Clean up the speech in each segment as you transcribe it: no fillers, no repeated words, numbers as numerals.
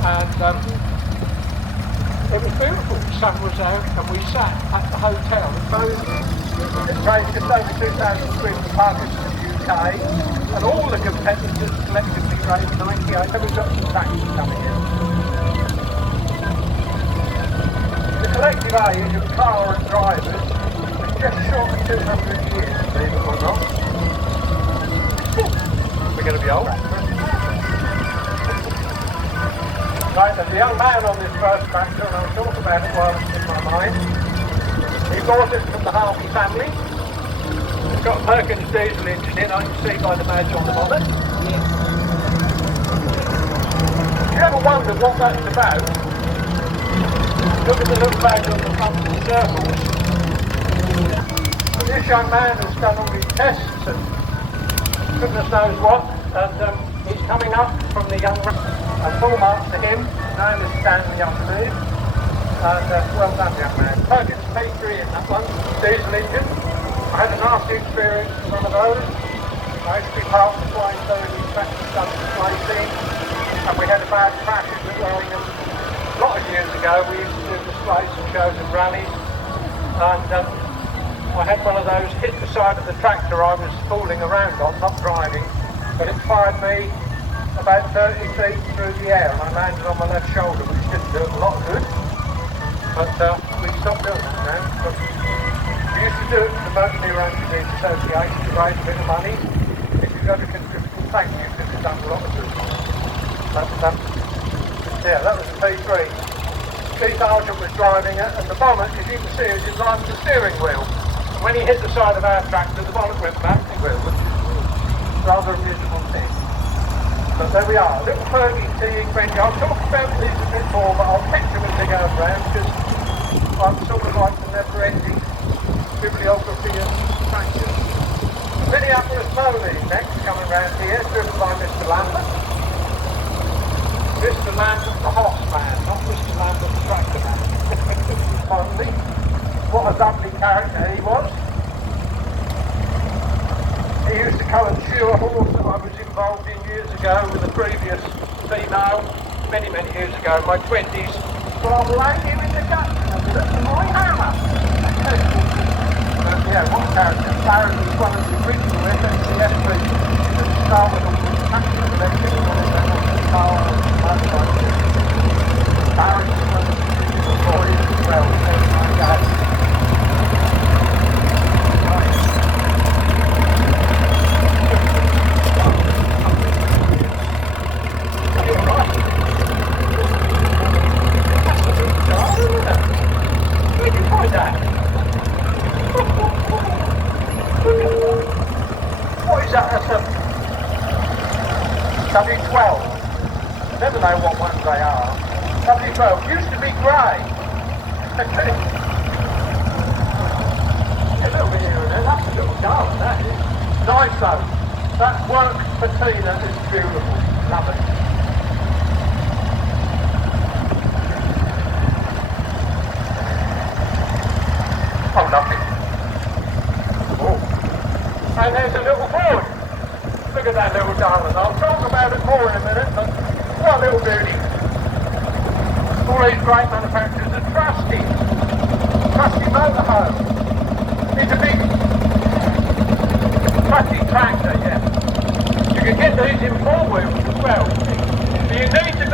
and it was beautiful. The sun was out, and we sat at the hotel. It raised just over 2,000 quid for Parkinson in the UK, and all the competitors collectively raised 98. Then we've got some taxis coming in. The collective age of car and drivers is just short of 200 years, believe it or not. We're going to be old. Right, there's a young man on this first tractor, and I'll talk about it while it's in my mind. He bought it from the Harvey family. It's got a Perkins diesel engine in, I can see by the badge on the bonnet. If you ever wondered what that's about, look at the little badge on the front of the circles. And this young man has done all his tests and goodness knows what, and he's coming up from the young man. And full marks to him, known as Stanley Youngman, and well done young man. Perkins P3 in that one, diesel engine. I had a nasty experience with one of those. I used to be part of the flying Thursday tractor done racing, and we had a bad crash in Birmingham. A lot of years ago we used to do displays and shows and rallies, and I had one of those hit the side of the tractor I was fooling around on, not driving, but it fired me about 30 feet through the air, and I landed on my left shoulder, which didn't do a lot of good. But we stopped doing that now. But we used to do it for the Motor Neuro Engineers Association to raise a bit of money. If you've got a contribution, thank you, because it's done a lot of good. But yeah, that was the P3. Keith Argent was driving it, and the bonnet, as you can see, is in line with the steering wheel. And when he hit the side of our tractor, the bonnet went back, which is rather a miserable thing. But there we are, little Fergie teeing Benji. I'll talk about these a bit more, but I'll picture them as they go around, because I'm sort of like the never-ending bibliography of tractors. Minneapolis Moline next, coming round here, driven by Mr. Lambert. Mr. Lambert, the horse man, not Mr. Lambert, the tractor man. Finally, what a lovely character he was. He used to come and shoe a horse that I was involved in years ago with a previous female, many years ago, in my 20s. But I'll lay him in the Dutchman and look at my hammer. Yeah, what a character. Barron was one of the original SNCF people that started all the tractor collecting and all that on the car and motorbike. Barron was one of the original boys as well, my dad. What is that? That's a W12. Never know what ones they are. W12 used to be grey. A little bit here and there. That's a little dull. That is nice though. That work patina is beautiful. Love it. Oh, nothing. Oh. And there's a little Ford. Look at that little darling. I'll talk about it more in a minute, but what a little beauty. All these great manufacturers are Trusty. Trusty Motorhome. It's a big Trusty tractor, yeah. You can get these in four wheels as well. So you need to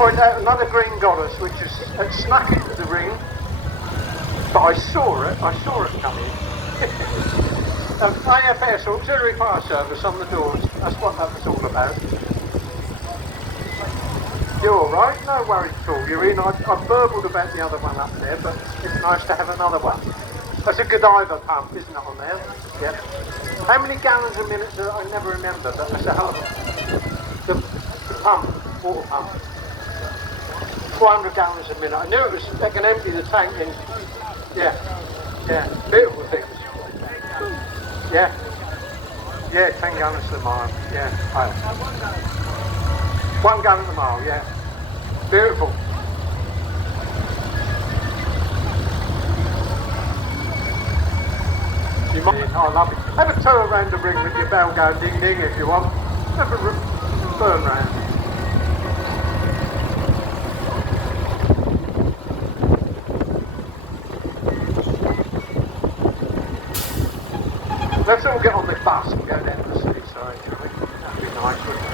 point out another green goddess which is snuck into the ring, but I saw it coming. AFS, Auxiliary Fire Service, on the doors. That's what that was all about. You're alright, no worries at all. You're in. I burbled about the other one up there, but it's nice to have another one. That's a Godiva pump, isn't it, on there? Yep. How many gallons a minute do I never remember, but that's a hell of a... The pump, water pump. 400 gallons a minute. I knew it was, they can empty the tank in. Yeah, yeah, beautiful things. Yeah, yeah, 10 gallons a mile, yeah. Oh. 1 gallon a mile, yeah. Beautiful. You might, I love it. Have a tour around the ring with your bell going ding ding if you want. Have a burn round. Let's all get on the bus and go down to the seaside, shall we? That'd be nice, wouldn't it?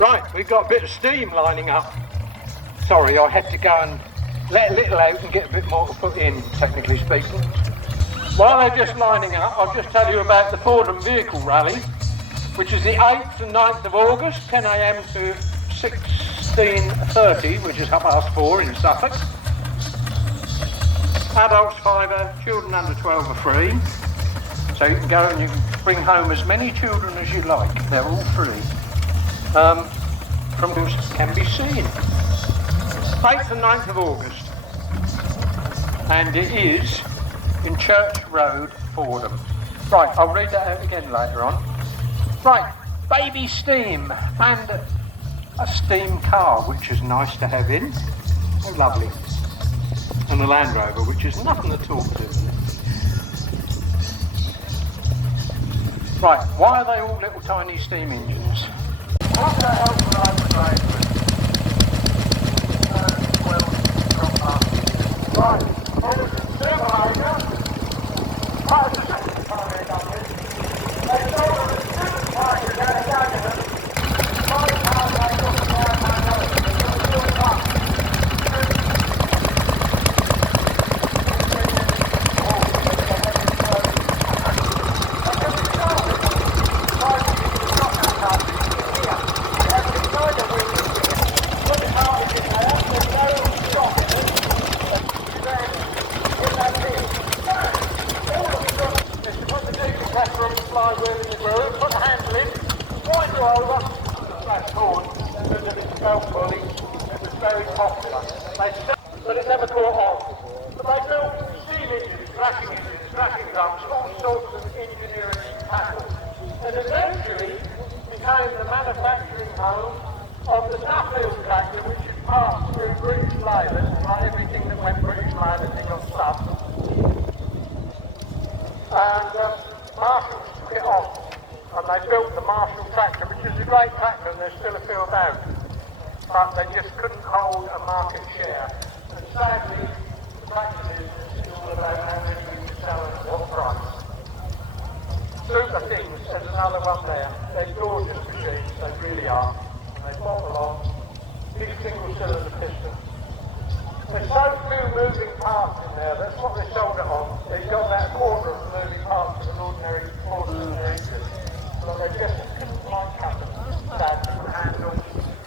Right, we've got a bit of steam lining up. Sorry, I had to go and let a little out and get a bit more to put in, technically speaking. While they're just lining up, I'll just tell you about the Fordham Vehicle Rally, which is the 8th and 9th of August, 10 AM to 16:30, which is 4:30 in Suffolk. Adults £5, children under 12 are free. So you can go and you can bring home as many children as you like. They're all free. From whom can be seen. 8th and 9th of August. And it is in Church Road, Fordham. Right, I'll read that out again later on. Right, baby steam and a steam car, which is nice to have in. Oh, lovely. And a Land Rover, which is nothing to talk to. Right, why are they all little tiny steam engines? What the hell would I say? Right, over to the supermarket. Right, the second time they've done this. side wheel in the groove, put the handle in, wind you over, flash forward, because of its belt pulley, it was very popular. But it never caught on. But they built steam engines, thrashing drums, all sorts of engineering tackles. And eventually became the manufacturing home of the Suffolk tractor, which had passed through British labour, like everything that went British labour, they got stuffed. And Marshall took it on, and they built the Marshall tractor, which is a great tractor, and there's still a few about. But they just couldn't hold a market share. And sadly, the tractor business is all about how many you can sell and at what price. Super things, there's another one there. They're gorgeous machines, they really are. And they bobble on, big single cylinder piston. There's so few moving parts in there, that's what they sold it on. They got that quarter of the moving parts of an ordinary engine. But they just couldn't quite cut them. Sadly, the handle,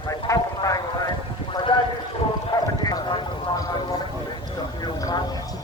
they pop and bang around. My dad used to call them pop and use like a fuel clutch.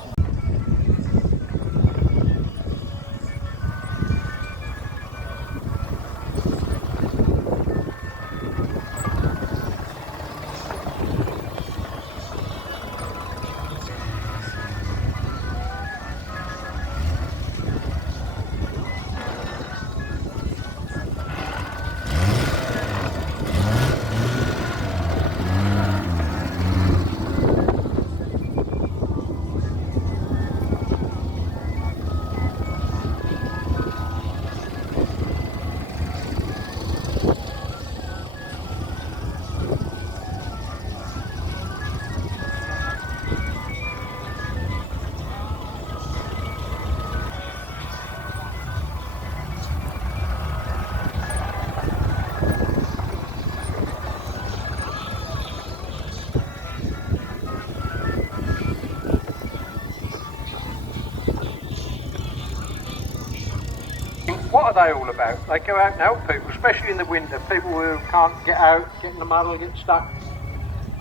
What are they all about? They go out and help people, especially in the winter, people who can't get out, get in the muddle, get stuck.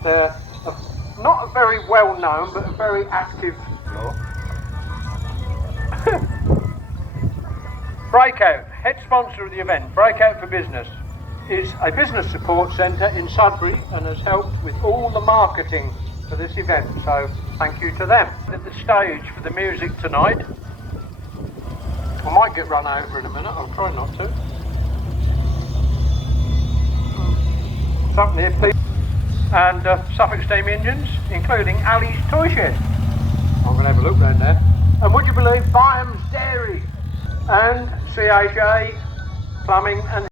They're not a very well known, but a very active lot. Breakout, head sponsor of the event, Breakout for Business, is a business support centre in Sudbury and has helped with all the marketing for this event, so thank you to them. At the stage for the music tonight, I might get run over in a minute, I'll try not to. Something here, please. And Suffolk steam engines, including Ali's Toy Shed. I'm going to have a look round there. And would you believe Byham's Dairy and CHA Plumbing and